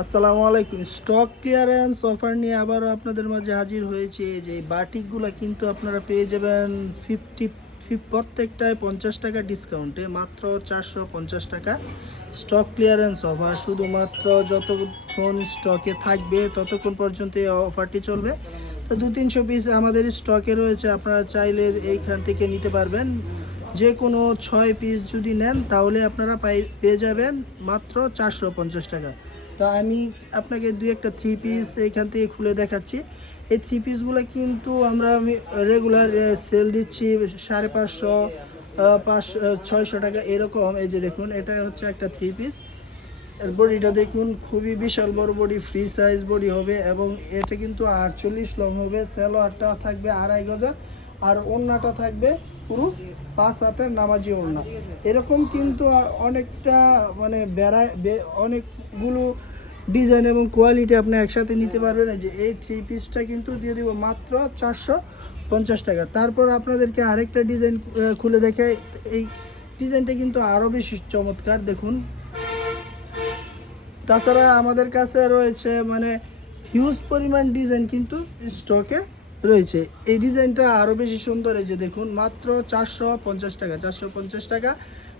আসসালামু আলাইকুম। Stock clearance offer নিয়ে আবারও আপনাদের মাঝে হাজির হয়েছে। যে বাটিকগুলো কিন্তু আপনারা পেয়ে যাবেন প্রত্যেকটায় 50 টাকা ডিসকাউন্টে, মাত্র 450 টাকা। স্টক ক্লিয়ারেন্স অফার শুধুমাত্র যতক্ষণ স্টকে থাকবে ততক্ষণ পর্যন্ত এই অফারটি চলবে। তো 200-300 পিস আমাদের স্টকে রয়েছে, আপনারা চাইলে এইখান থেকে নিতে পারবেন। যে কোনো 6 পিস যদি নেন তাহলে আপনারা পেয়ে যাবেন মাত্র 450 টাকা। তো আমি আপনাকে দুই একটা 3 পিস এখান থেকে খুলে দেখাচ্ছি। এই 3 পিসগুলো কিন্তু আমি রেগুলার সেল দিচ্ছি 550, 500, 600 টাকা এরকম। এই যে দেখুন, এটা হচ্ছে একটা 3 পিস। এর বডিটা দেখুন, খুবই বিশাল বড় বডি, ফ্রি সাইজ বডি হবে এবং এটা কিন্তু 48 লং হবে। সালোয়ারটা থাকবে 2.5 গজা আর ওড়নাটা থাকবে পুরো 5 হাতের নামাজি ওড়না। এরকম কিন্তু অনেকটা মানে অনেকগুলো ডিজাইন এবং কোয়ালিটি আপনি একসাথে নিতে পারবেন। যে এই 3 পিসটা কিন্তু দিয়ে দিব মাত্র 450 টাকা। তারপর আপনাদেরকে আরেকটা ডিজাইন খুলে দেখাই। এই ডিজাইনটা কিন্তু আরও বেশি চমৎকার, দেখুন। তাছাড়া আমাদের কাছে রয়েছে হিউজ পরিমাণ ডিজাইন কিন্তু স্টকে রয়েছে। এই ডিজাইনটা আরও বেশি সুন্দর। এই যে দেখুন, মাত্র 450 টাকা। 450 টাকা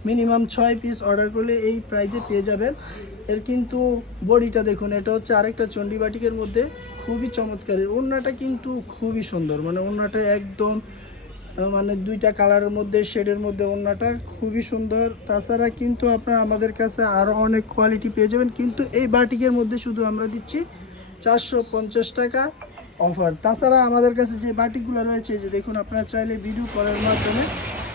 মিনিমাম 6 পিস অর্ডার করলে এই প্রাইজে পেয়ে যাবেন। এর কিন্তু বডিটা দেখুন, এটা হচ্ছে আরেকটা চন্ডী বাটিকের মধ্যে, খুবই চমৎকার। ওড়নাটা কিন্তু খুবই সুন্দর, ওড়নাটা একদম দুইটা কালারের মধ্যে, শেডের মধ্যে ওড়নাটা খুবই সুন্দর। তাছাড়া কিন্তু আপনারা আমাদের কাছে আরও অনেক কোয়ালিটি পেয়ে যাবেন, কিন্তু এই বাটিকের মধ্যে শুধু আমরা দিচ্ছি 450 টাকা অফার। তাছাড়া আমাদের কাছে যে বাটিকগুলো রয়েছে, যে দেখুন, আপনারা চাইলে ভিডিও করার মাধ্যমে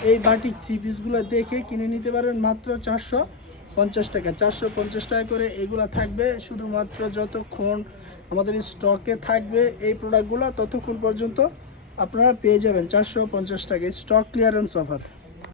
এই বাটিক 3 পিসগুলো দেখে কিনে নিতে পারবেন মাত্র 450 টাকা। 450 টাকা করে এগুলো থাকবে শুধুমাত্র যতক্ষণ আমাদের স্টকে থাকবে এই প্রোডাক্টগুলো, ততক্ষণ পর্যন্ত আপনারা পেয়ে যাবেন 450 টাকা। Stock clearance offer.